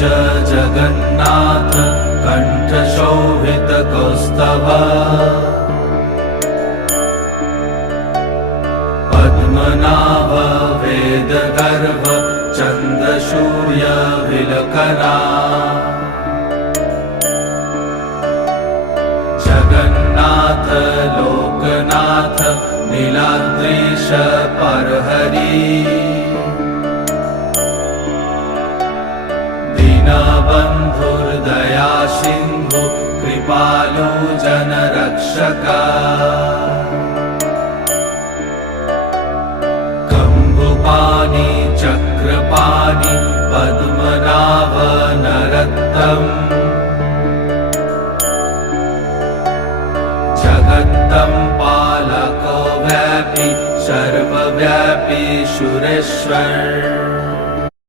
जगन्नाथ कण्ठशोभितकौस्तभ पद्मनाभ वेदगर्भ चन्द्रसूर्यविलकरा जगन्नाथ लोकनाथ नीलाद्रीश परहरि दीनबन्धुर्दया सिन्धु कृपालु जनरक्षका कम्बुपाणि चक्रपाणि पद्मनाभ नरत्तम् जगत्तं पालको व्यापी सर्वव्यापी सुरेश्वर